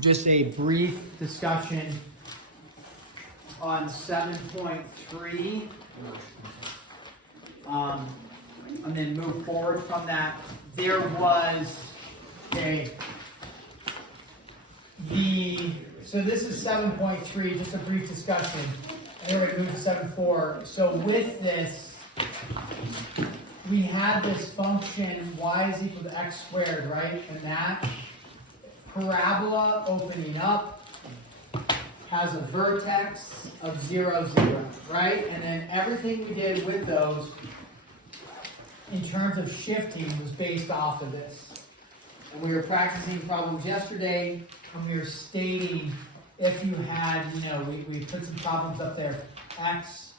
just a brief discussion on 7.3, and then move forward from that. There was so this is 7.3, just a brief discussion. And then we move to 7.4. So with this, we had this function y is equal to x squared, right? And that parabola opening up has a vertex of 0, 0, right? And then everything we did with those in terms of shifting was based off of this. And we were practicing problems yesterday, and we were stating if you had, we put some problems up there, x,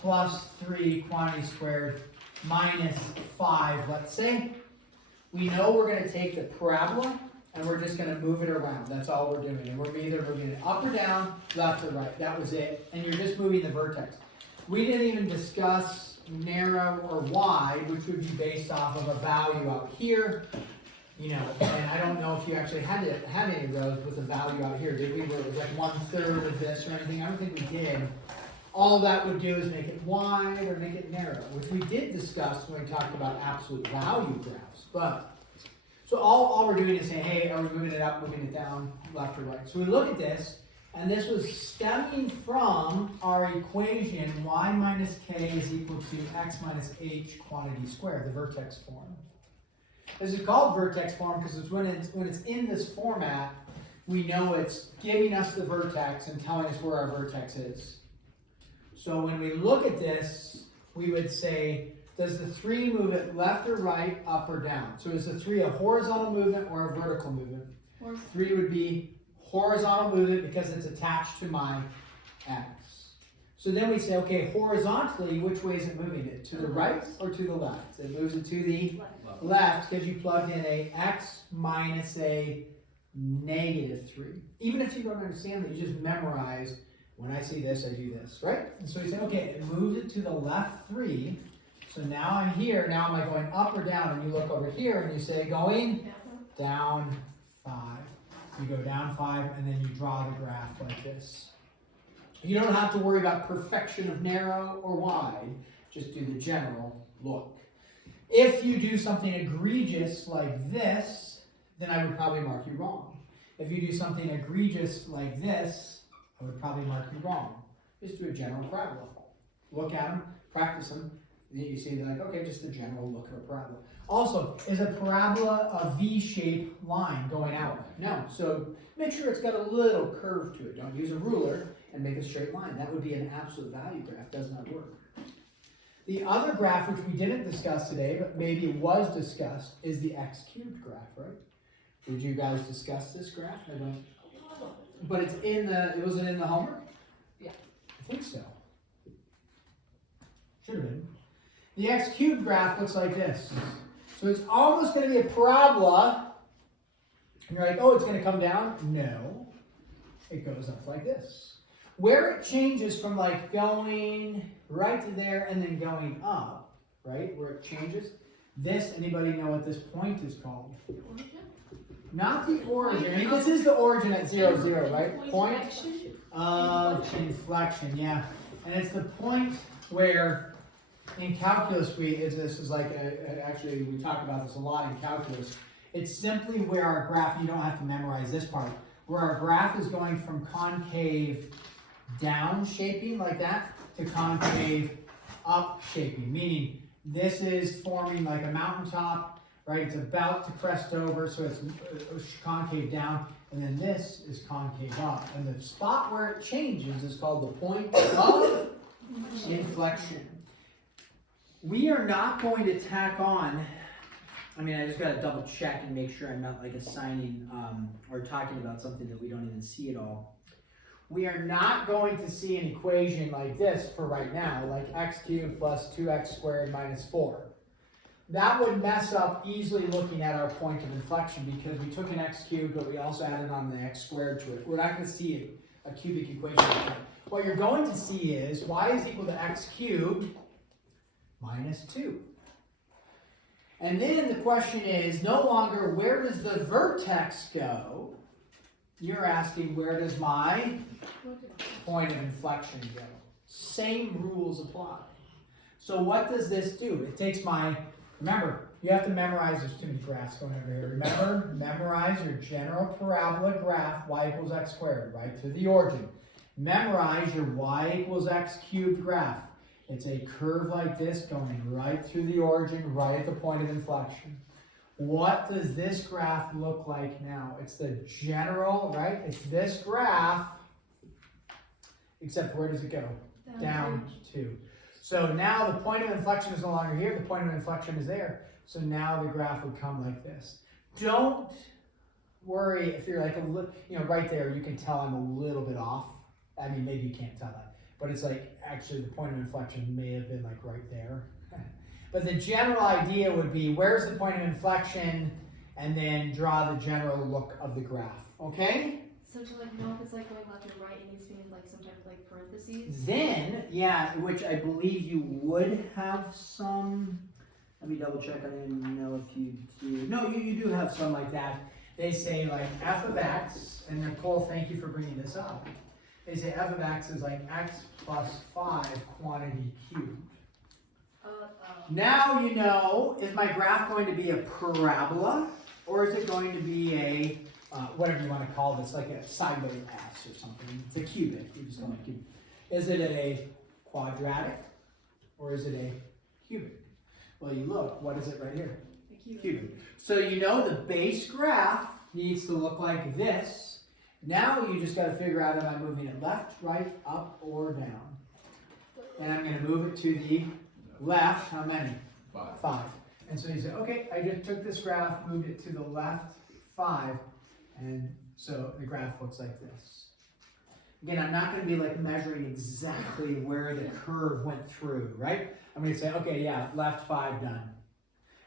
plus 3 quantity squared minus 5, let's say. We know we're going to take the parabola, and we're just going to move it around. That's all we're doing. And we're either moving it up or down, left or right. That was it. And you're just moving the vertex. We didn't even discuss narrow or wide, which would be based off of a value out here. And I don't know if you actually had any of those with a value out here, did we? Where it was like 1/3 of this or anything? I don't think we did. All that would do is make it wide or make it narrow, which we did discuss when we talked about absolute value graphs. But so all we're doing is saying, hey, are we moving it up, moving it down, left or right? So we look at this, and this was stemming from our equation y minus k is equal to x minus h quantity squared, the vertex form. This is called vertex form because it's when it's in this format, we know it's giving us the vertex and telling us where our vertex is. So when we look at this, we would say, does the 3 move it left or right, up or down? So is the 3 a horizontal movement or a vertical movement? 3 would be horizontal movement because it's attached to my x. So then we say, okay, horizontally, which way is it moving it? To the right or to the left? It moves it to the left because you plugged in a x minus a negative 3. Even if you don't understand that, you just memorize, when I see this, I do this, right? And so we say, okay, it moves it to the left 3. So now I'm here, now am I going up or down? And you look over here and you say, going down 5. You go down 5 and then you draw the graph like this. You don't have to worry about perfection of narrow or wide, just do the general look. If you do something egregious like this, then I would probably mark you wrong. If you do something egregious like this, I would probably mark you wrong. Just do a general parabola. Look at them, practice them. You see, like, okay, just the general look of a parabola. Also, is a parabola a V-shaped line going out? No. So make sure it's got a little curve to it. Don't use a ruler and make a straight line. That would be an absolute value graph. Does not work. The other graph, which we didn't discuss today, but maybe was discussed, is the x cubed graph, right? Did you guys discuss this graph? I don't. But it's in the, was it in the homework? Yeah. I think so. Should have been. The x cubed graph looks like this. So it's almost going to be a parabola. And you're like, oh, it's going to come down? No. It goes up like this. Where it changes from like going right to there and then going up, right? Where it changes. This, anybody know what this point is called? Origin? Not the origin. I mean, this is the origin at 0, 0, right? Point of inflection, yeah. And it's the point where in calculus, this is like, actually we talk about this a lot in calculus. It's simply where our graph, you don't have to memorize this part, where our graph is going from concave down shaping like that to concave up shaping, meaning this is forming like a mountaintop, right? It's about to crest over, so it's concave down, and then this is concave up. And the spot where it changes is called the point of inflection. We are not going to tack on, I just got to double check and make sure I'm not like assigning or talking about something that we don't even see at all. We are not going to see an equation like this for right now, like x cubed plus 2x squared minus 4. That would mess up easily looking at our point of inflection because we took an x cubed, but we also added on the x squared to it. We're not going to see a cubic equation like that. What you're going to see is y is equal to x cubed minus 2. And then the question is no longer where does the vertex go, you're asking where does my point of inflection go? Same rules apply. So what does this do? It takes my, remember, you have to memorize, there's too many graphs going over here. Remember, memorize your general parabola graph, y equals x squared, right to the origin. Memorize your y equals x cubed graph. It's a curve like this going right through the origin, right at the point of inflection. What does this graph look like now? It's the general, right? It's this graph, except where does it go? Down 2. So now the point of inflection is no longer here, the point of inflection is there. So now the graph would come like this. Don't worry if you're like a little, right there, you can tell I'm a little bit off. I mean, maybe you can't tell that, but it's like, actually the point of inflection may have been like right there. But the general idea would be, where's the point of inflection, and then draw the general look of the graph, okay? So to like know if it's like going left or right, it needs to be in like some type of like parentheses? Then, yeah, which I believe you would have some, let me double check, I didn't know if you do. No, you do have some like that. They say like f of x, and Nicole, thank you for bringing this up. They say f of x is like x plus 5 quantity cubed. Now you know, is my graph going to be a parabola, or is it going to be a, whatever you want to call this, like a sideways S or something? It's a cubic, you just call it cubic. Is it a quadratic, or is it a cubic? Well, you look, what is it right here? A Cubic. So you know the base graph needs to look like this. Now you just got to figure out, am I moving it left, right, up, or down? And I'm going to move it to the left, how many? 5. And so you say, okay, I just took this graph, moved it to the left 5, and so the graph looks like this. Again, I'm not going to be like measuring exactly where the curve went through, right? I'm going to say, okay, yeah, left 5 done.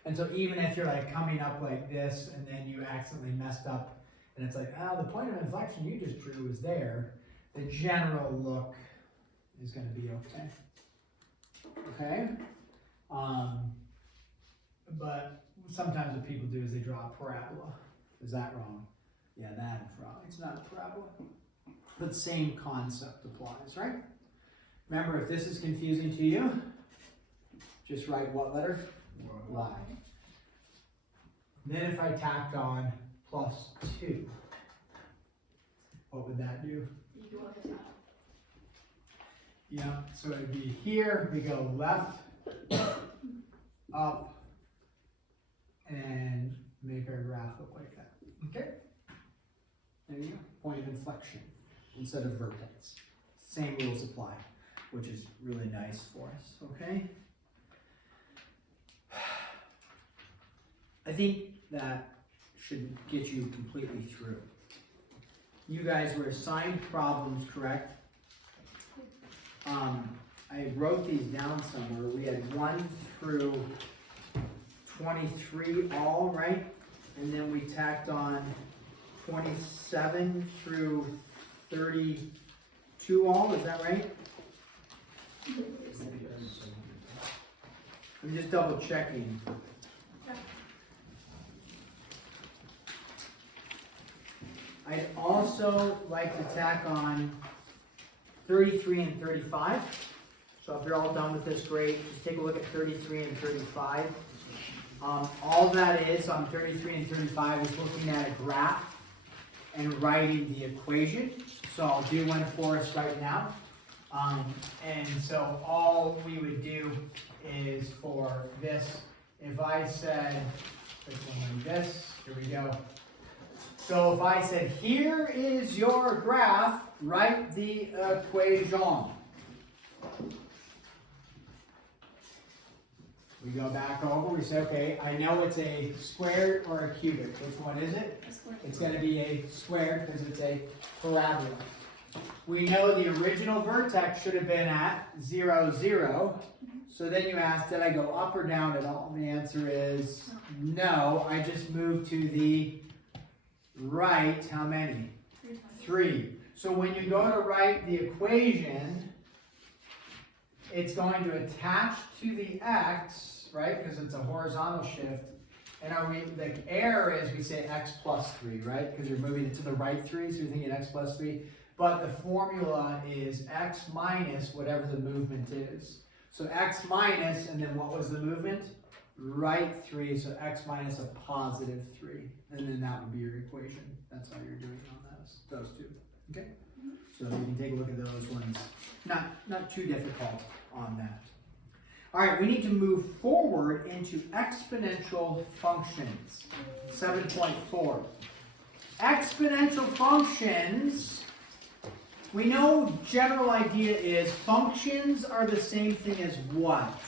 And so even if you're like coming up like this, and then you accidentally messed up, and it's like, oh, the point of inflection you just drew is there, the general look is going to be okay. Okay? But sometimes what people do is they draw a parabola. Is that wrong? Yeah, that is wrong. It's not a parabola. But same concept applies, right? Remember, if this is confusing to you, just write what letter? Y. Then if I tacked on plus 2, what would that do? You go up the top. Yeah, so it'd be here, we go left, up, and make our graph look like that. Okay? There you go. Point of inflection instead of vertex. Same rules apply, which is really nice for us. Okay? I think that should get you completely through. You guys were assigned problems, correct? I wrote these down somewhere. We had 1 through 23 all, right? And then we tacked on 27 through 32 all, is that right? I'm just double checking. I'd also like to tack on 33 and 35. So if you're all done with this, great. Just take a look at 33 and 35. All that is on 33 and 35 is looking at a graph and writing the equation. So I'll do one for us right now. And so all we would do is for this, if I said, this, here we go. So if I said, here is your graph, write the equation. We go back over, we say, okay, I know it's a squared or a cubic. Which one is it? A square. It's going to be a squared because it's a parabola. We know the original vertex should have been at 0, 0. So then you ask, did I go up or down at all? The answer is no. I just moved to the right, how many? 3. So when you go to write the equation, it's going to attach to the x, right, because it's a horizontal shift, And the error is we say x plus 3, right? Because you're moving it to the right 3, so you're thinking x plus 3. But the formula is x minus whatever the movement is. So x minus, and then what was the movement? Right 3, so x minus a positive 3. And then that would be your equation. That's how you're doing it on those two. Okay? So you can take a look at those ones. Not too difficult on that. All right, we need to move forward into exponential functions. 7.4. Exponential functions, we know general idea is functions are the same thing as what?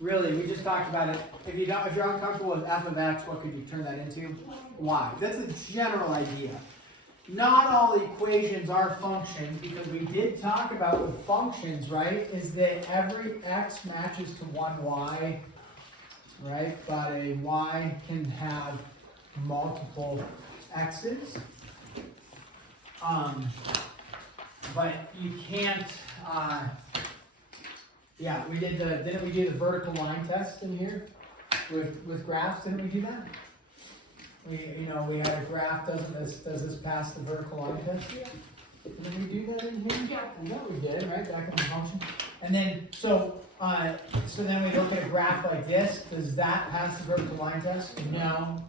Really, we just talked about it. If you're uncomfortable with f of x, what could you turn that into? Y. That's the general idea. Not all equations are functions, because we did talk about with functions, right, is that every x matches to one y, right? But a y can have multiple x's. But you can't, yeah, didn't we do the vertical line test in here with graphs? Didn't we do that? We had a graph, does this pass the vertical line test? Yeah. Did we do that in here? Yeah, we did, right, back in the function. And then, so then we look at a graph like this, does that pass the vertical line test? No.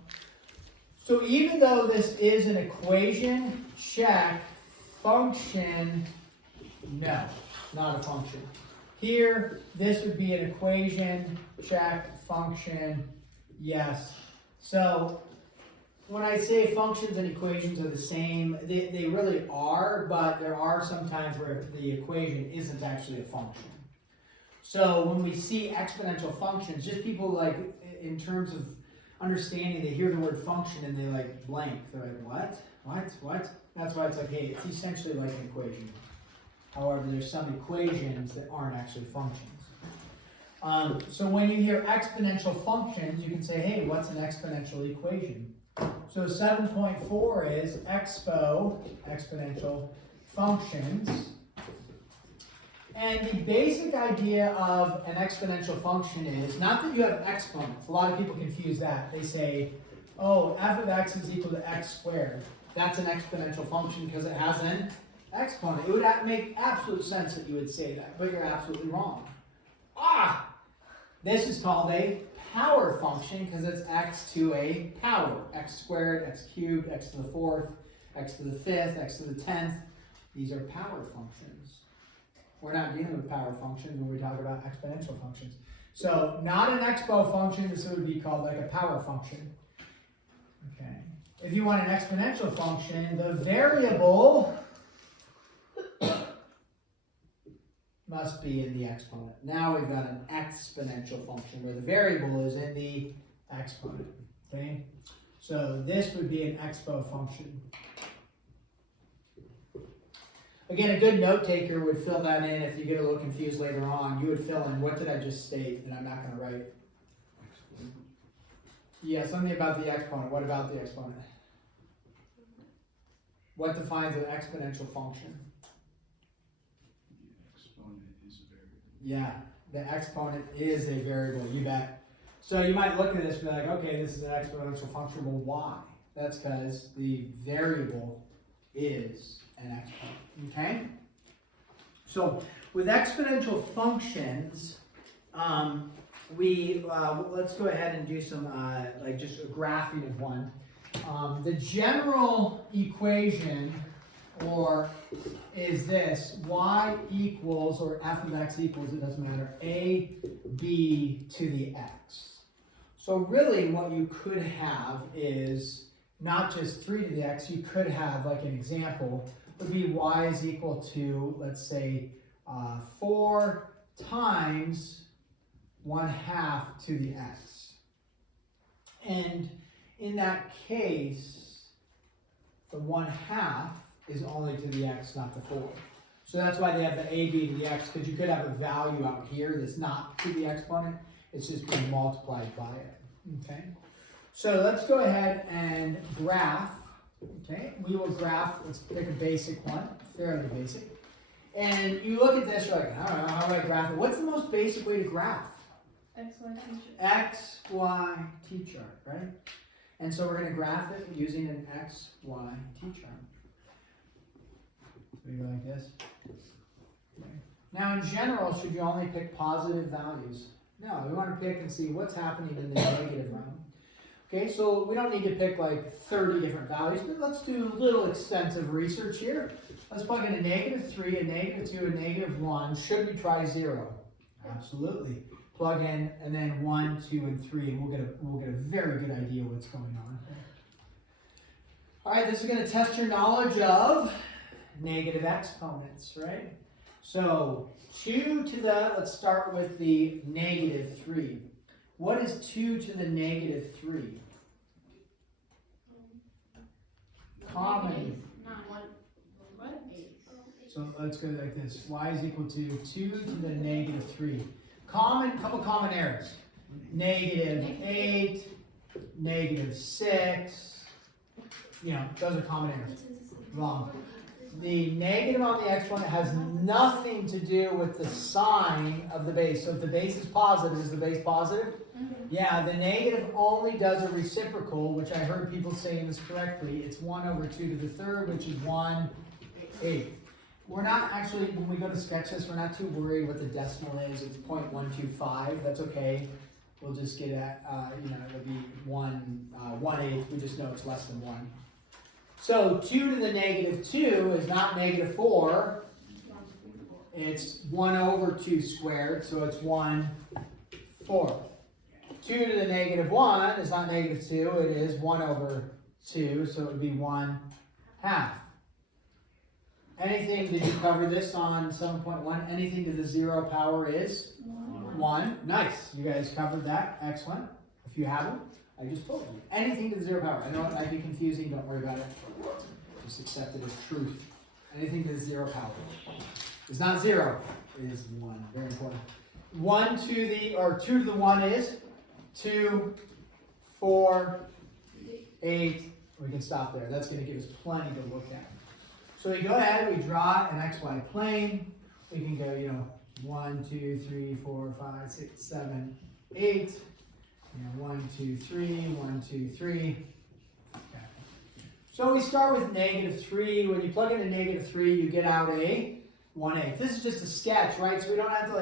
So even though this is an equation, check, function, no, not a function. Here, this would be an equation, check, function, yes. So, when I say functions and equations are the same, they really are, but there are some times where the equation isn't actually a function. So when we see exponential functions, just people like, in terms of understanding, they hear the word function and they like blank. They're like, what? That's why it's like, hey, it's essentially like an equation. However, there's some equations that aren't actually functions. So when you hear exponential functions, you can say, hey, what's an exponential equation? So 7.4 is exponential functions. And the basic idea of an exponential function is not that you have exponents. A lot of people confuse that. They say, oh, f of x is equal to x squared. That's an exponential function because it has an exponent. It would make absolute sense that you would say that, but you're absolutely wrong. This is called a power function because it's x to a power. X squared, x cubed, x to the fourth, x to the fifth, x to the 10th. These are power functions. We're not dealing with power functions when we talk about exponential functions. So not an expo function, this would be called like a power function. Okay. If you want an exponential function, the variable must be in the exponent. Now we've got an exponential function where the variable is in the exponent. Okay? So this would be an expo function. Again, a good note taker would fill that in if you get a little confused later on. You would fill in, what did I just state that I'm not going to write? Yeah, something about the exponent. What about the exponent? What defines an exponential function? Yeah, the exponent is a variable, you bet. So you might look at this and be like, okay, this is an exponential function. Well, why? That's because the variable is an exponent, okay? So with exponential functions, let's go ahead and do some, like just a graphing of one. The general equation is this, y equals, or f of x equals, it doesn't matter, a b to the x. So really what you could have is not just 3 to the x, you could have, like an example, would be y is equal to, let's say, 4 times 1/2 to the x. And in that case, the 1/2 is only to the x, not the 4. So that's why they have the a, b to the x, because you could have a value out here that's not to the exponent. It's just being multiplied by it. Okay? So let's go ahead and graph. Okay? We will graph, let's pick a basic one, fairly basic. And you look at this, you're like, I don't know, how do I graph it? What's the most basic way to graph? A X, Y, T chart. XY T chart, right? And so we're going to graph it using an XY T chart. So we go like this. Okay. Now in general, should you only pick positive values? No, we want to pick and see what's happening in the negative realm. Okay, so we don't need to pick like 30 different values, but let's do a little extensive research here. Let's plug in a -3, a -2, a -1. Should we try 0? Absolutely. Plug in and then 1, 2, and 3, and we'll get a very good idea what's going on. All right, this is going to test your knowledge of negative exponents, right? So 2 to the, let's start with the -3. What is 2 to the -3? Common. So let's go like this. Y is equal to 2 to the -3. Couple common errors. -8, -6. You know, those are common errors. Wrong. The negative on the exponent has nothing to do with the sign of the base. So if the base is positive, is the base positive? Yeah, the negative only does a reciprocal, which I heard people saying this correctly. It's 1 over 2 to the third, which is 1/8. We're not actually, when we go to sketch this, we're not too worried what the decimal is. It's 0.125. That's okay. We'll just get at, it'll be 1/8. We just know it's less than 1. So 2 to the -2 is not -4. It's 1 over 2 squared, so it's 1/4. 2 to the -1 is not -2, it is 1 over 2, so it would be 1/2. Anything, did you cover this on 7.1? Anything to the 0 power is 1. Nice, you guys covered that, excellent. If you haven't, I just told you. Anything to the 0 power. I know it might be confusing, don't worry about it. Just accept it as truth. Anything to the 0 power. It's not 0, it is 1, very important. 2 to the 1 is 2, 4, 8. We can stop there. That's going to give us plenty to look at. So we go ahead, we draw an XY plane. We can go, 1, 2, 3, 4, 5, 6, 7, 8. 1, 2, 3, 1, 2, 3. Okay. So we start with -3. When you plug in a -3, you get out a 1/8. This is just a sketch, right? So we don't have to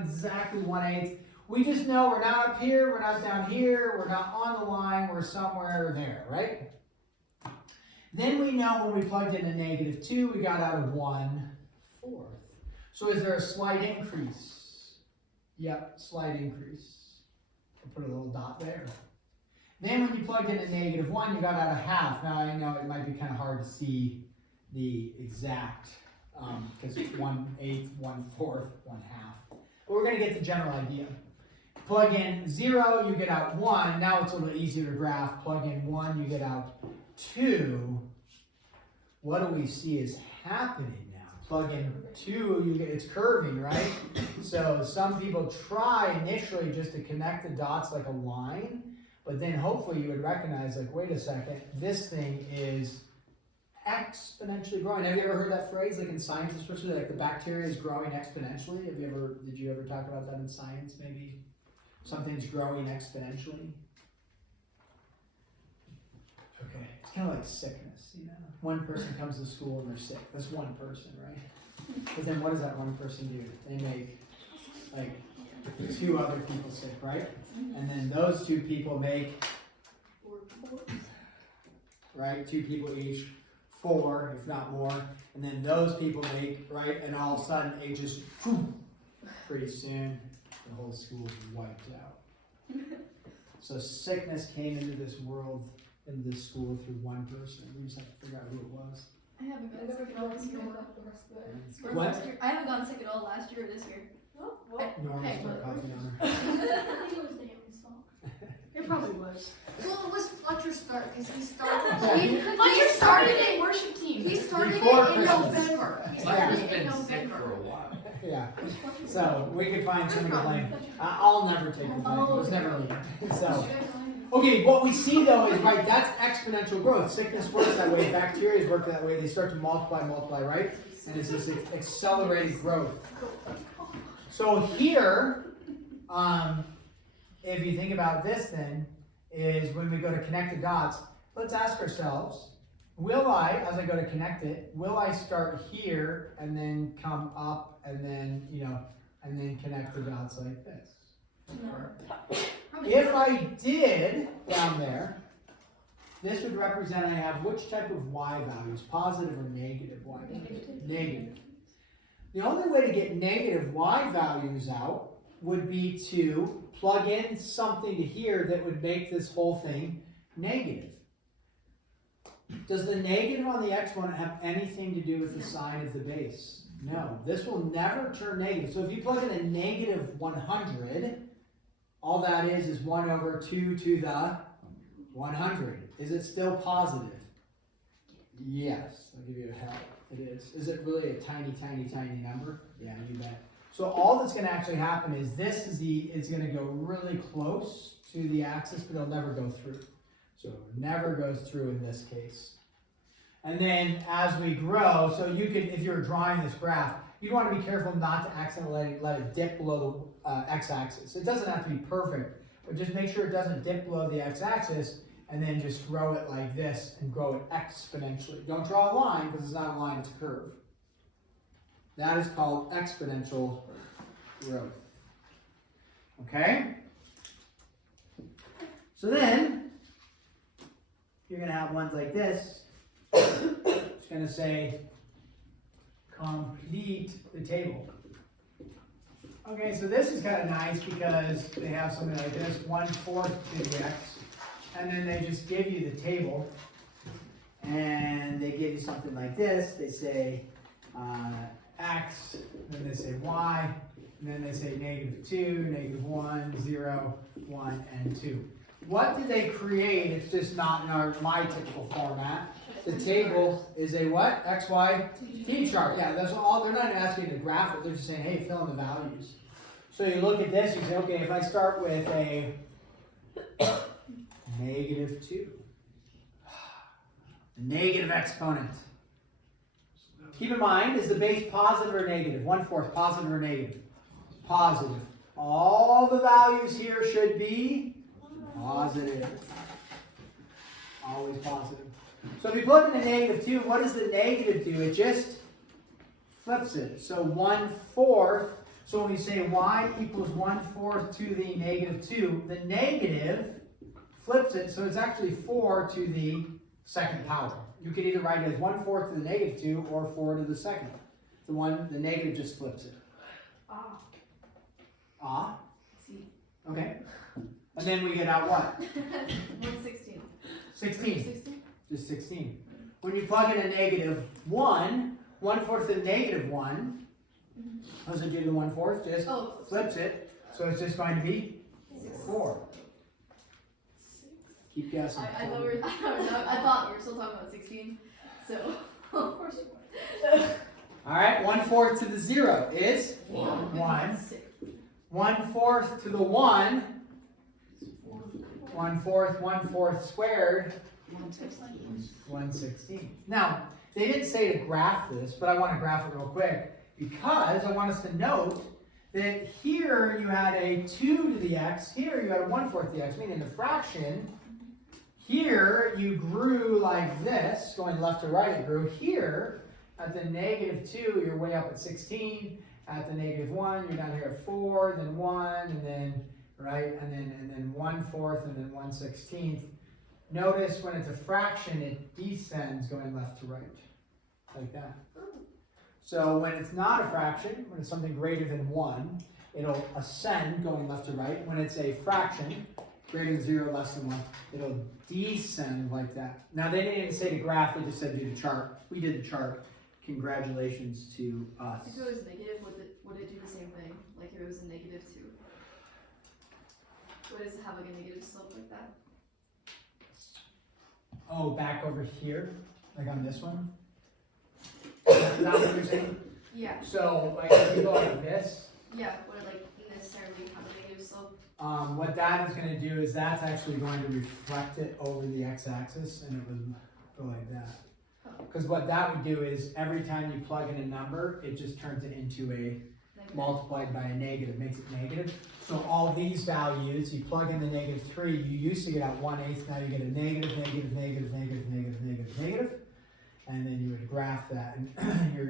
exactly 1/8. We just know we're not up here, we're not down here, we're not on the line, we're somewhere there, right? Then we know when we plugged in a -2, we got out a 1/4. So is there a slight increase? Yep, slight increase. I'll put a little dot there. Then when you plugged in a -1, you got out a 1/2. Now I know it might be kind of hard to see the exact, because 1/8, 1/4, 1/2. But we're going to get the general idea. Plug in 0, you get out 1. Now it's a little easier to graph. Plug in 1, you get out 2. What do we see is happening now? Plug in 2, you get, it's curving, right? So some people try initially just to connect the dots like a line, but then hopefully you would recognize, like, wait a second, this thing is exponentially growing. Have you ever heard that phrase, like in science especially, like the bacteria is growing exponentially? Did you ever talk about that in science maybe? Something's growing exponentially? Okay, it's kind of like sickness, One person comes to school and they're sick. That's one person, right? But then what does that one person do? They make like 2 other people sick, right? And then those 2 people make, right? 2 people each, 4, if not more. And then those people make, right? And all of a sudden it just, pretty soon, the whole school is wiped out. So sickness came into this world, into this school through one person. We just have to figure out who it was. I haven't gotten sick at all this year. What? I haven't gotten sick at all last year or this year. Norman, start coughing on her. I think it was Naomi's fault. It probably was. Well, it was Fletcher's start because he started. Fletcher started a worship team. He started Before it in Christmas. November. He started Fletcher's it in been sick November. for a while. Yeah. So we could find something to blame. I'll never take the blame. It was never me. So. Okay, what we see though is, right, that's exponential growth. Sickness works that way, bacteria work that way. They start to multiply, right? And it's this accelerated growth. So here, if you think about this then, is when we go to connect the dots, let's ask ourselves, will I, as I go to connect it, will I start here and then come up and then, and then connect the dots like this? If I did down there, this would represent I have which type of y values, positive or negative y values? Negative. The only way to get negative y values out would be to plug in something to here that would make this whole thing negative. Does the negative on the exponent have anything to do with the sign of the base? No. This will never turn negative. So if you plug in a negative 100, all that is 1 over 2 to the 100. Is it still positive? Yes. I'll give you a help. It is. Is it really a tiny, tiny, tiny number? Yeah, you bet. So all that's going to actually happen is this is going to go really close to the axis, but it'll never go through. So it never goes through in this case. And then as we grow, so you could, if you're drawing this graph, you'd want to be careful not to accidentally let it dip below the x-axis. It doesn't have to be perfect, but just make sure it doesn't dip below the x-axis, and then just grow it like this and grow it exponentially. Don't draw a line because it's not a line, it's a curve. That is called exponential growth. Okay? So then, you're going to have ones like this. It's going to say, complete the table. Okay, so this is kind of nice because they have something like this, 1/4 to the x, and then they just give you the table, and they give you something like this. They say x, then they say y, and then they say -2, -1, 0, 1, and 2. What did they create? It's just not in my typical format. The table is a what? X, Y, T chart. Yeah, that's all. They're not asking you to graph it. They're just saying, hey, fill in the values. So you look at this, you say, okay, if I start with a -2, a negative exponent. Keep in mind, is the base positive or negative? 1/4, positive or negative? Positive. All the values here should be positive. Always positive. So if you plug in a -2, what does the negative do? It just flips it. So 1/4. So when we say y equals 1/4 to the -2, the negative flips it. So it's actually 4 to the second power. You could either write it as 1/4 to the -2 or 4 to the second. The negative just flips it. Ah. Ah? See. Okay. And then we get out what? 1/16. 16. 16? Just 16. When you plug in a -1, 1/4 to the -1, how does it do the 1/4? Just flips it. So it's just going to be 4. Keep guessing. I thought we were still talking about 16. So, of course you were. Alright, 1/4 to the 0 is 1. 1/4 to the 1. 1/4 squared. 1/16. Now, they didn't say to graph this, but I want to graph it real quick because I want us to note that here you had a 2 to the x, here you had a 1/4 to the x, meaning the fraction. Here you grew like this, going left to right it grew. Here, at the -2, you're way up at 16. At the -1, you're down here at 4, then 1, and then right, and then 1/4, and then 1/16. Notice when it's a fraction, it descends going left to right, like that. So when it's not a fraction, when it's something greater than 1, it'll ascend going left to right. When it's a fraction, greater than 0, less than 1, it'll descend like that. Now they didn't say to graph, they just said do the chart. We did the chart. Congratulations to us. If it was negative, would it do the same thing? Like if it was a -2? Would it have like a negative slope like that? Oh, back over here, like on this one? Is that what you're saying? Yeah. So, like, if you go like this, Yeah, would it like necessarily have a negative slope? what that is going to do is that's actually going to reflect it over the x-axis, and it would go like that. Because what that would do is every time you plug in a number, it just turns it into a multiplied by a negative makes it negative. So all these values, you plug in the -3, you used to get out 1/8, now you get a negative, negative, negative, negative, negative, negative, negative. And then you would graph that, and you're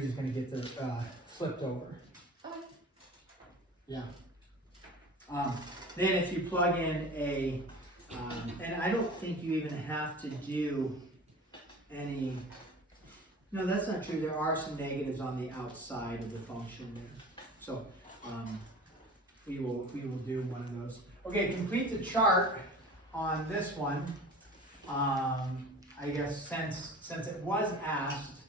just gonna get the flipped over. Okay. Yeah. Then if you plug in a, and I don't think you even have to do any, no, that's not true. There are some negatives on the outside of the function there. So we will do one of those. Okay, complete the chart on this one. I guess since it was asked,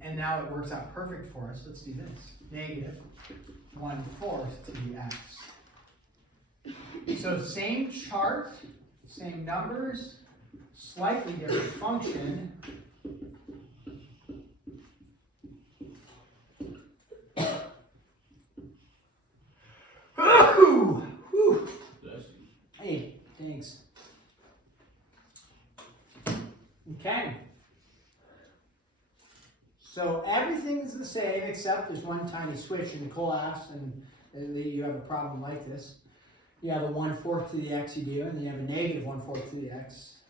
and now it works out perfect for us, let's do this. -1/4 to the x. So same chart, same numbers, slightly different function. Whew. Hey, thanks. Okay. So everything's the same except there's one tiny switch in the collapse, and you have a problem like this. You have a 1/4 to the x you do, and then you have a negative 1/4 to the x.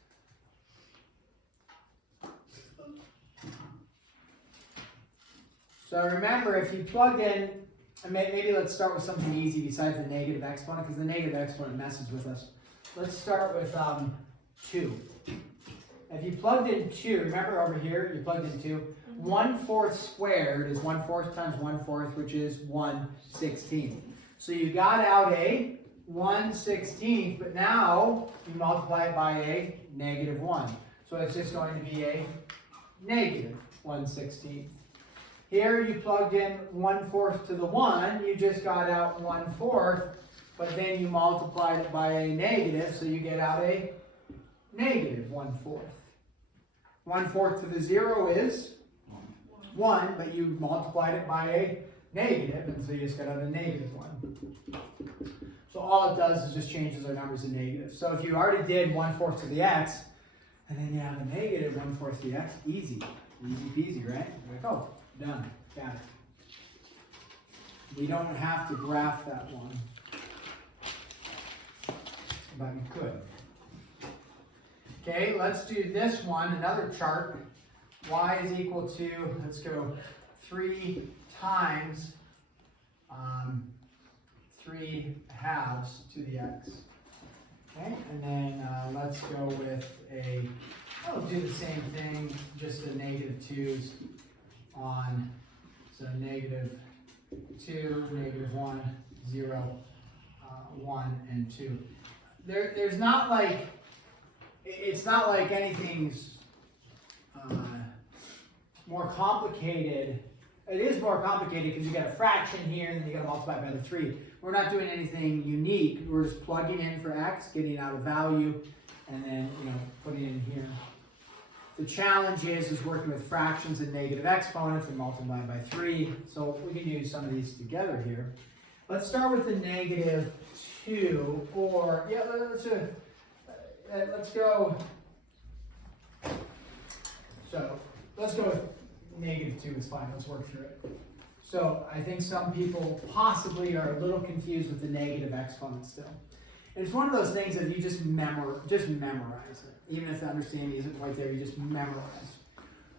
So remember, if you plug in, and maybe let's start with something easy besides the negative exponent, because the negative exponent messes with us. Let's start with 2. If you plugged in 2, remember over here, you plugged in 2. 1/4 squared is 1/4 times 1/4, which is 1/16. So you got out a 1/16, but now you multiply it by a -1. So it's just going to be a negative 1/16. Here you plugged in 1/4 to the 1, you just got out 1/4, but then you multiplied it by a negative, so you get out a negative 1/4. 1/4 to the 0 is 1, but you multiplied it by a negative, and so you just got out a -1. So all it does is just changes our numbers to negative. So if you already did 1/4 to the x, and then you have a negative 1/4 to the x, easy peasy, right? Like, oh, done, got it. We don't have to graph that one, but you could. Okay, let's do this one, another chart. Y is equal to, let's go 3 times 3/2 to the x. Okay, and then let's go with I'll do the same thing, just the -2's on, so -2, -1, 0, 1, and 2. There's not like, it's not like anything's more complicated. It is more complicated because you got a fraction here, and then you got to multiply by the 3. We're not doing anything unique. We're just plugging in for x, getting out a value, and then putting it in here. The challenge is working with fractions and negative exponents and multiplying by 3. So we can do some of these together here. Let's start with the -2, or let's go. So let's go with -2 is fine. Let's work through it. So I think some people possibly are a little confused with the negative exponent still. It's one of those things that you just memorize it. Even if the understanding isn't quite there, you just memorize.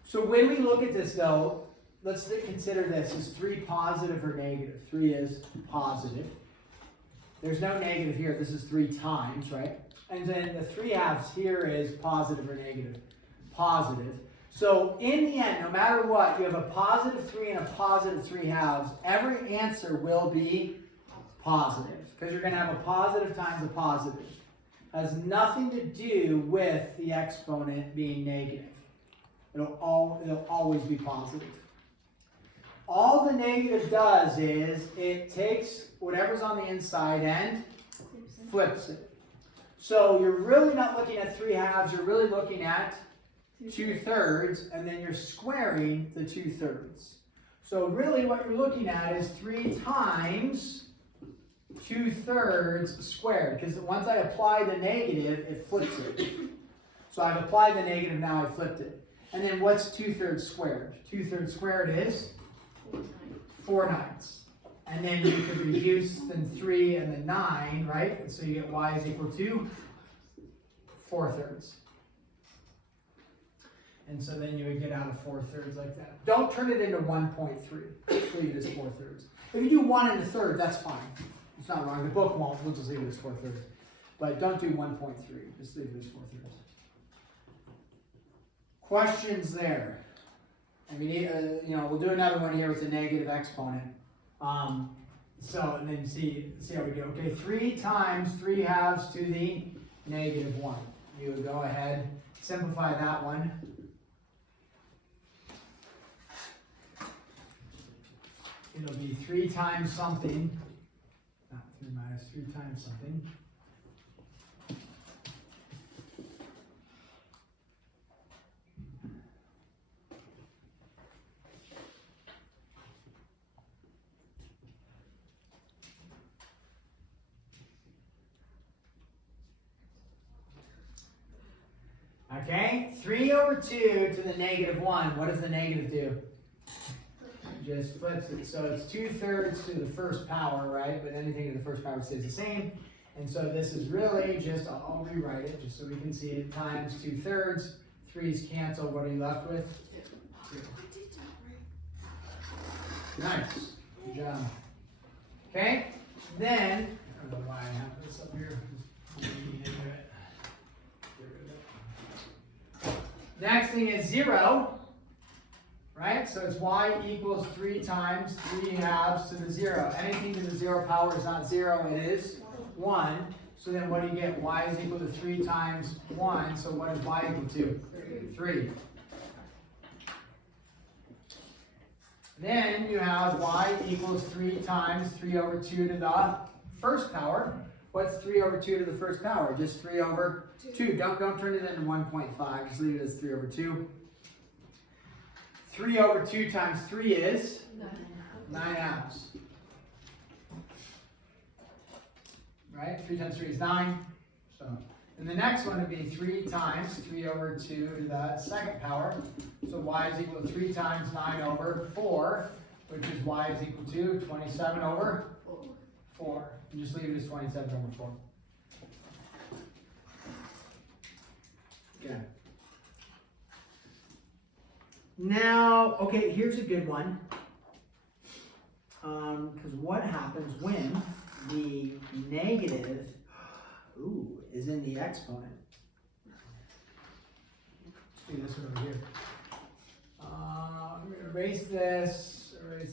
So when we look at this though, let's consider this. Is 3 positive or negative? 3 is positive. There's no negative here. This is 3 times, right? And then the 3/2 here is positive or negative? Positive. So in the end, no matter what, you have a +3 and a +3/2. Every answer will be positive, because you're going to have a positive times a positive. Has nothing to do with the exponent being negative. It'll always be positive. All the negative does is it takes whatever's on the inside and flips it. So you're really not looking at 3/2, you're really looking at 2/3, and then you're squaring the 2/3. So really what you're looking at is 3 times 2/3 squared, because once I apply the negative, it flips it. So I've applied the negative, now I flipped it. And then what's 2/3 squared? 2/3 squared is 4 9ths. And then you could reduce the 3 and the 9, right? So you get y is equal to 4 thirds. And so then you would get out of 4 thirds like that. Don't turn it into 1.3. Just leave it as 4 thirds. If you do 1 and a third, that's fine. It's not wrong. The book won't. We'll just leave it as 4 thirds. But don't do 1.3. Just leave it as 4 thirds. Questions there? I mean, we'll do another one here with the negative exponent. So, and then see how we do. Okay, 3 times 3 halves to the negative 1. You would go ahead, simplify that one. It'll be 3 times something, not 3 minus 3 times something. Okay, 3 over 2 to the negative 1. What does the negative do? Just flips it. So it's 2 thirds to the first power, right? But anything to the first power stays the same. And so this is really just, I'll rewrite it just so we can see it, times 2 thirds. 3's cancel. What are you left with? 2. Nice. Good job. Okay, then, I don't know why I have this up here. Next thing is 0, right? So it's y equals 3 times 3 halves to the 0. Anything to the 0 power is not 0, it is 1. So then what do you get? Y is equal to 3 times 1. So what is y equal to? 3. Then you have y equals 3 times 3 over 2 to the first power. What's 3 over 2 to the first power? Just 3 over 2. Don't turn it into 1.5. Just leave it as 3 over 2. 3 over 2 times 3 is 9 halves. Right? 3 times 3 is 9. So, and the next one would be 3 times 3 over 2 to the second power. So y is equal to 3 times 9 over 4, which is y is equal to 27 over 4. And just leave it as 27 over 4. Okay. Now, okay, here's a good one. Because what happens when the negative, is in the exponent? Let's do this one over here. I'm going to erase this. Okay.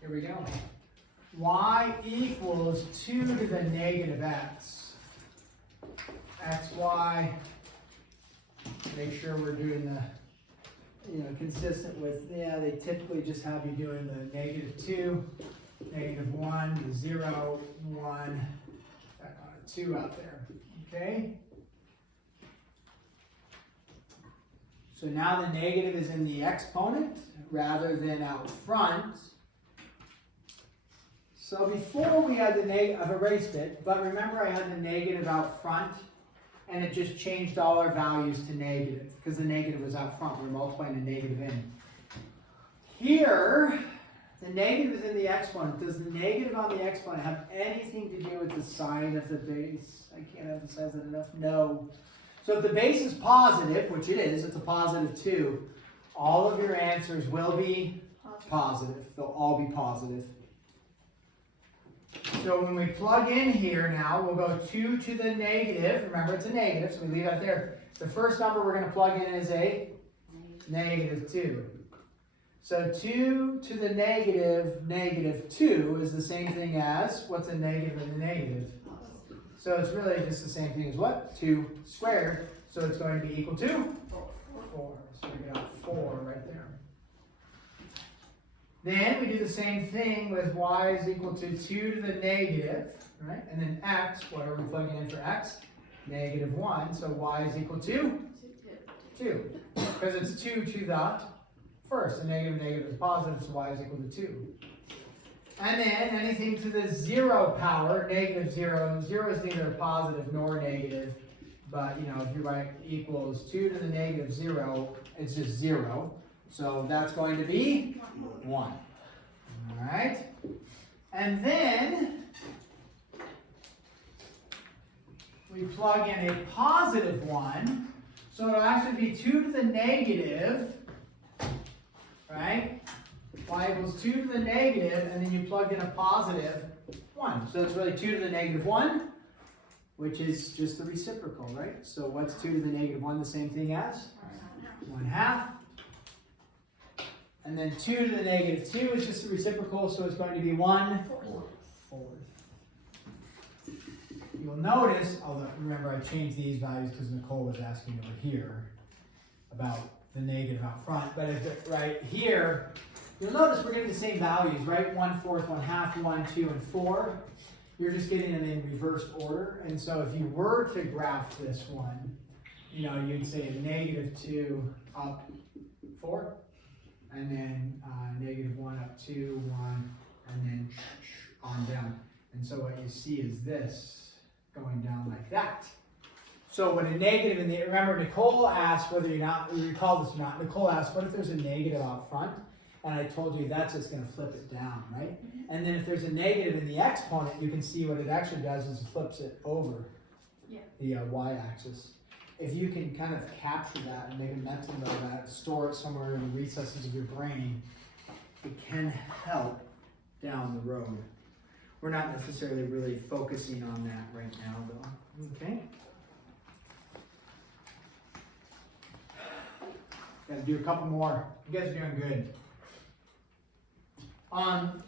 Here we go. Y equals 2 to the negative x. xy, make sure we're doing the, consistent with, they typically just have you doing the negative 2, negative 1, the 0, 1, 2 out there, okay? So now the negative is in the exponent rather than out front. So before we had the negative, I've erased it, but remember I had the negative out front, and it just changed all our values to negative, because the negative was out front. We're multiplying the negative in. Here, the negative is in the exponent. Does the negative on the exponent have anything to do with the sign of the base? I can't emphasize that enough. No. So if the base is positive, which it is, it's a positive 2, all of your answers will be positive. They'll all be positive. So when we plug in here now, we'll go 2 to the negative. Remember, it's a negative, so we leave that there. The first number we're going to plug in is a negative 2. So 2 to the negative 2 is the same thing as, what's a negative in the negative? So it's really just the same thing as what? 2 squared. So it's going to be equal to 4. So we get out 4 right there. Then we do the same thing with y is equal to 2 to the negative, right? And then x, what are we plugging in for x? Negative 1. So y is equal to 2. Because it's 2 to the first. The negative is positive, so y is equal to 2. And then anything to the 0 power, negative 0. 0 is neither positive nor negative. But, if you write equals 2 to the negative 0, it's just 0. So that's going to be 1. Alright? And then we plug in a positive 1. So it'll actually be 2 to the negative, right? Y equals 2 to the negative, and then you plug in a positive 1. So it's really 2 to the negative 1, which is just the reciprocal, right? So what's 2 to the negative 1 the same thing as? 1/2. And then 2 to the negative 2 is just the reciprocal, so it's going to be 1/4. You'll notice, although remember I changed these values because Nicole was asking over here about the negative out front, but if it, right here, you'll notice we're getting the same values, right? 1/4, 1/2, 1, 2, and 4. You're just getting them in reversed order. And so if you were to graph this one, you know, you'd say -2 up 4, and then -1 up 2, 1, and then on down. And so what you see is this going down like that. So when a negative in the, remember Nicole asked whether you recall this or not, Nicole asked, what if there's a negative out front? And I told you that's just going to flip it down, right? And then if there's a negative in the exponent, you can see what it actually does is it flips it over the y-axis. If you can kind of capture that and make a mental note of that, store it somewhere in the recesses of your brain, it can help down the road. We're not necessarily really focusing on that right now, though. Okay? Got to do a couple more. You guys are doing good.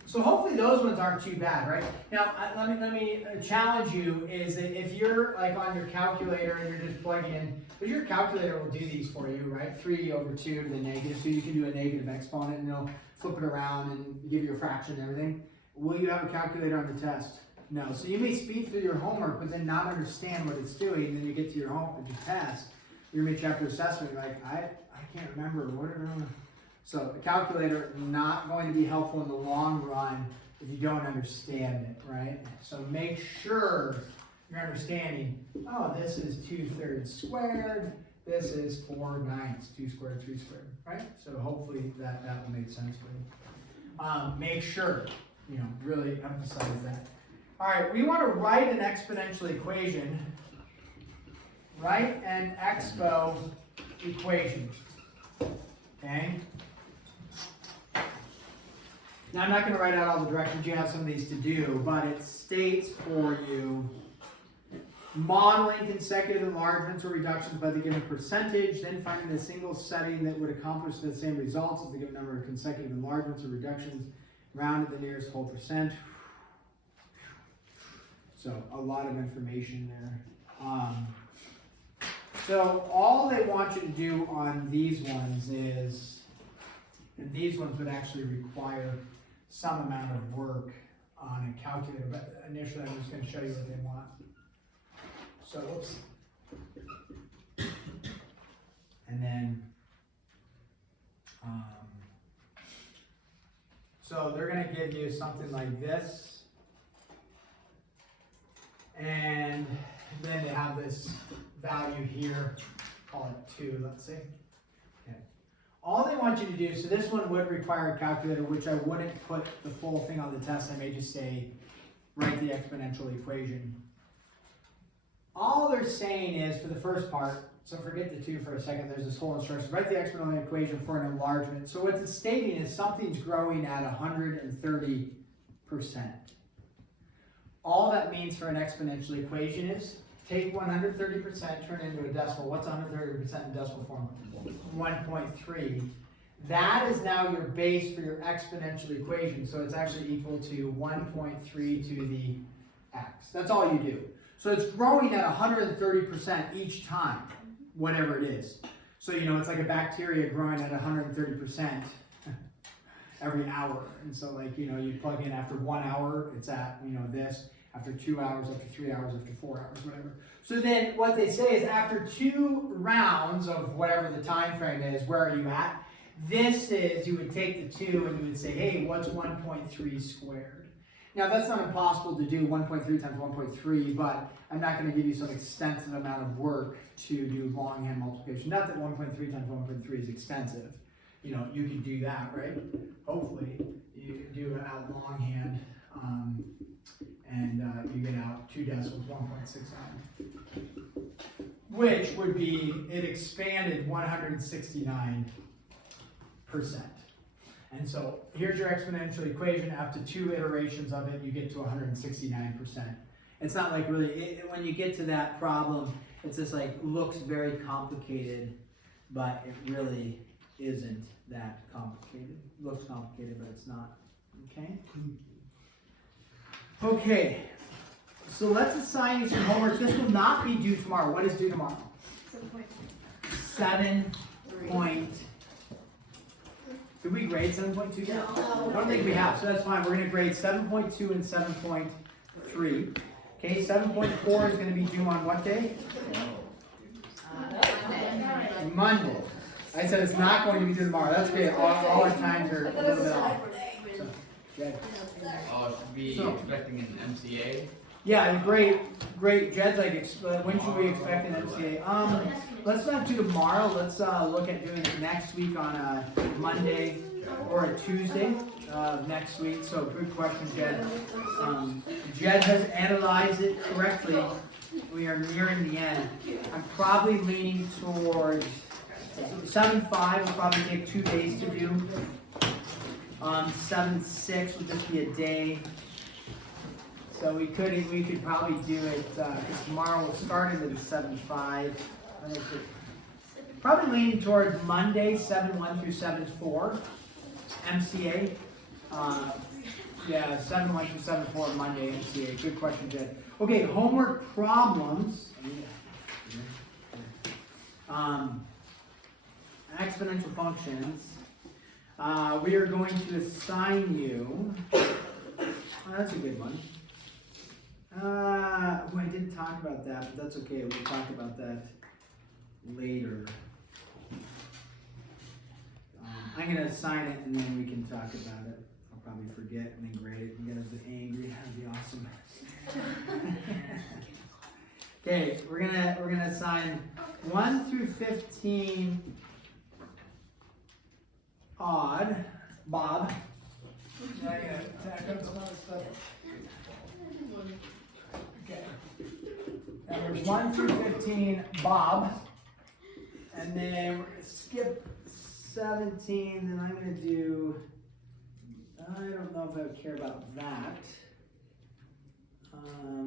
So hopefully those ones aren't too bad, right? Now, let me challenge you is that if you're like on your calculator and you're just plugging in, but your calculator will do these for you, right? 3/2 to the negative, so you can do a negative exponent and it'll flip it around and give you a fraction and everything. Will you have a calculator on the test? No. So you may speed through your homework, but then not understand what it's doing. Then you get to your test, your mid-chapter assessment, you're like, I can't remember what. So the calculator not going to be helpful in the long run if you don't understand it, right? So make sure you're understanding, oh, this is 2/3 squared, this is 4/9, 2 squared, 3 squared, right? So hopefully that will make sense for you. Make sure, you know, really emphasize that. All right, we want to write an exponential equation. Write an expo equation, okay? Now, I'm not going to write out all the directions. You have some of these to do, but it states for you modeling consecutive enlargements or reductions by the given percentage, then finding a single setting that would accomplish the same results as the given number of consecutive enlargements or reductions, rounded the nearest whole percent. So, a lot of information there. So, all they want you to do on these ones is, and these ones would actually require some amount of work on a calculator, but initially I'm just going to show you what they want. So, whoops. And then, so they're going to give you something like this. And then they have this value here, call it 2, let's say. All they want you to do, so this one would require a calculator, which I wouldn't put the full thing on the test. I may just say, write the exponential equation. All they're saying is, for the first part, so forget the 2 for a second, there's this whole instruction, write the exponential equation for an enlargement. So what it's stating is something's growing at 130%. All that means for an exponential equation is, take 130%, turn it into a decimal. What's 130% in decimal form? 1.3. That is now your base for your exponential equation. So it's actually equal to 1.3 to the x. That's all you do. So it's growing at 130% each time, whatever it is. So, you know, it's like a bacteria growing at 130% every hour. And so, like, you know, you plug in after 1 hour, it's at, you know, this. After 2 hours, after 3 hours, after 4 hours, whatever. So then what they say is after 2 rounds of whatever the time frame is, where are you at? This is, you would take the 2 and you would say, hey, what's 1.3 squared? Now that's not impossible to do, 1.3 times 1.3, but I'm not going to give you some extensive amount of work to do longhand multiplication. Not that 1.3 times 1.3 is extensive. you know, you can do that, right? Hopefully, you do it out longhand, and you get out 2 decimals, 1.69, which would be, it expanded 169%. And so here's your exponential equation. After 2 iterations of it, you get to 169%. It's not like really, when you get to that problem, it's just like, looks very complicated, but it really isn't that complicated. It looks complicated, but it's not. Okay? Okay. So let's assign you some homework. This will not be due tomorrow. What is due tomorrow? 7 point. Did we grade 7.2 yet? I don't think we have, so that's fine. We're going to grade 7.2 and 7.3. Okay, 7.4 is going to be due on what day? Monday. I said it's not going to be due tomorrow. That's okay. All our times are a little bit off. So, good. Should be expecting an MCA. Yeah, great. Jed's like, when should we expect an MCA? Let's not do tomorrow. Let's look at doing it next week on a Monday or a Tuesday next week. So good question, Jed. Jed has analyzed it correctly. We are nearing the end. I'm probably leaning towards 7.5 will probably take 2 days to do. 7.6 will just be a day. So we could probably do it because tomorrow we'll start it at 7.5. Probably leaning toward Monday 7.1 through 7.4 MCA. Yeah, 7.1 through 7.4 Monday MCA. Good question, Jed. Okay, homework problems. Exponential functions. We are going to assign you. Oh, that's a good one. I didn't talk about that, but that's okay. We'll talk about that later. I'm going to assign it and then we can talk about it. I'll probably forget and then grade it. You guys will be angry. That'd be awesome. Okay, we're gonna assign 1 through 15 odd. Bob. Now I gotta tack up some other stuff. Okay. Numbers 1 through 15, Bob. And then we're gonna skip 17, and I'm gonna do, I don't know if I would care about that.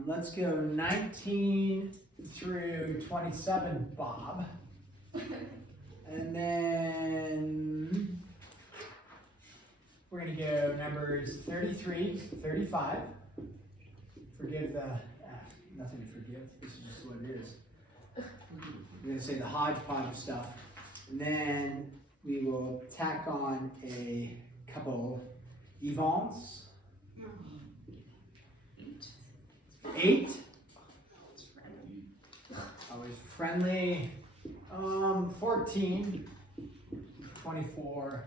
Let's go 19 through 27, Bob. And then we're gonna go numbers 33, 35. Forgive the, nothing to forgive, this is just what it is. We're gonna say the hodgepodge of stuff. And then we will tack on a couple events. 8. Always friendly. 14. 24.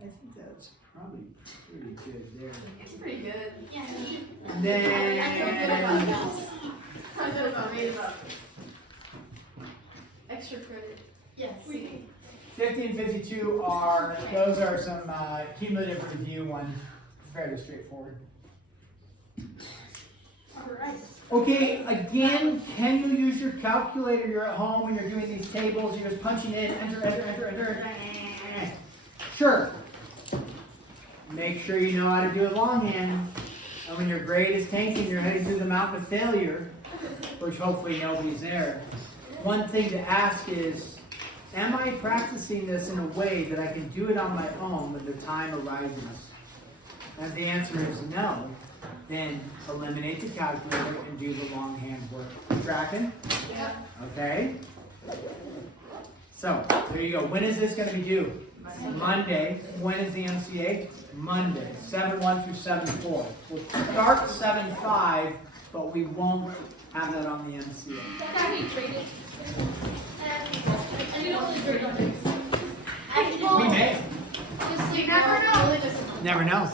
I think that's probably pretty good there. It's pretty good. Yeah. And then I know about me about extra credit. Yes. 50 and 52 are, those are some cumulative review ones. Fairly straightforward. Alright. Okay, again, can you use your calculator? You're at home when you're doing these tables, you're just punching in, enter. Sure. Make sure you know how to do it longhand. And when your grade is tanking, you're heading through the mountain of failure, which hopefully nobody's there. One thing to ask is, am I practicing this in a way that I can do it on my own when the time arises? And if the answer is no, then eliminate the calculator and do the longhand work. Tracking? Yeah. Okay. So, there you go. When is this going to be due? Monday. When is the MCA? Monday. 7.1 through 7.4. We'll start 7.5, but we won't have that on the MCA. We may. You never know. Never know.